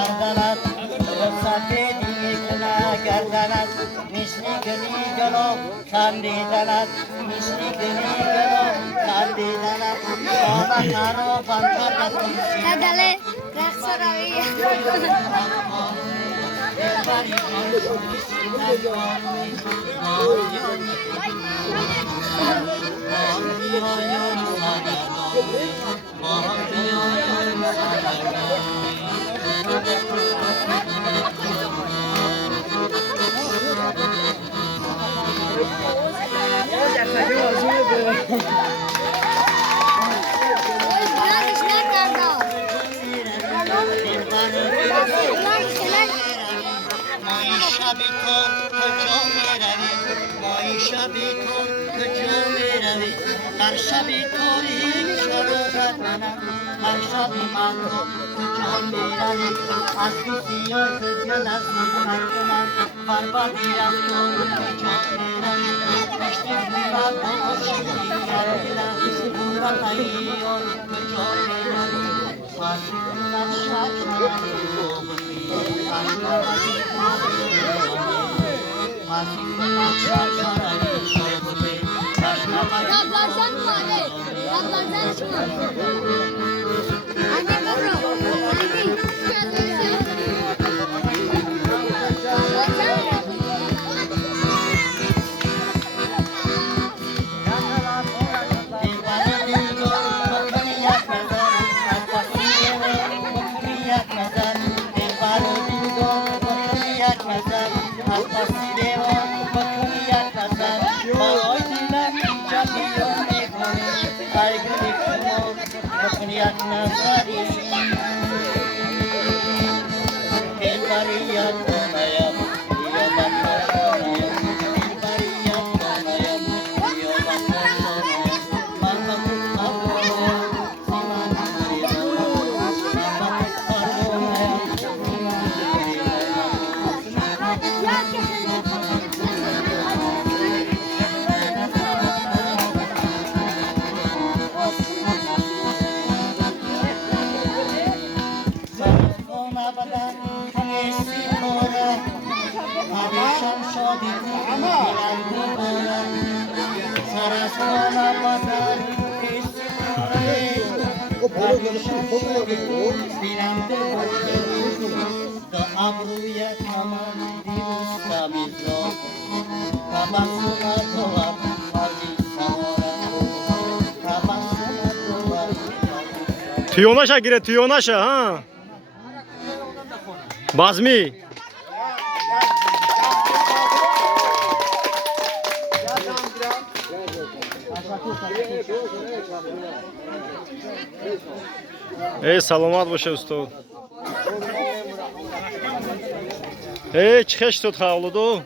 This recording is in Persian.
گردنت سفیدی کنه گردنت مثل گلی گلو خندیدنت مثل گلی گلو خندیدنت بابا کارو بندر داداله رقص روی شبی تون کجا میروی مای شبی تون کجا میروی هر شبی توری شروع منم هر شبی من تو کجا میروی از بیسی های خزگل از من بربادی از تو کجا میروی پشتی بیرد و شدی گردیدم بورتایی های کجا میروی فاسدونت شکرانی بابی اشکالی Tüyonaşa gire tüyonaşa ha. Bazmi. Ey salomat boşa usta. Ey çıkış tut havludu.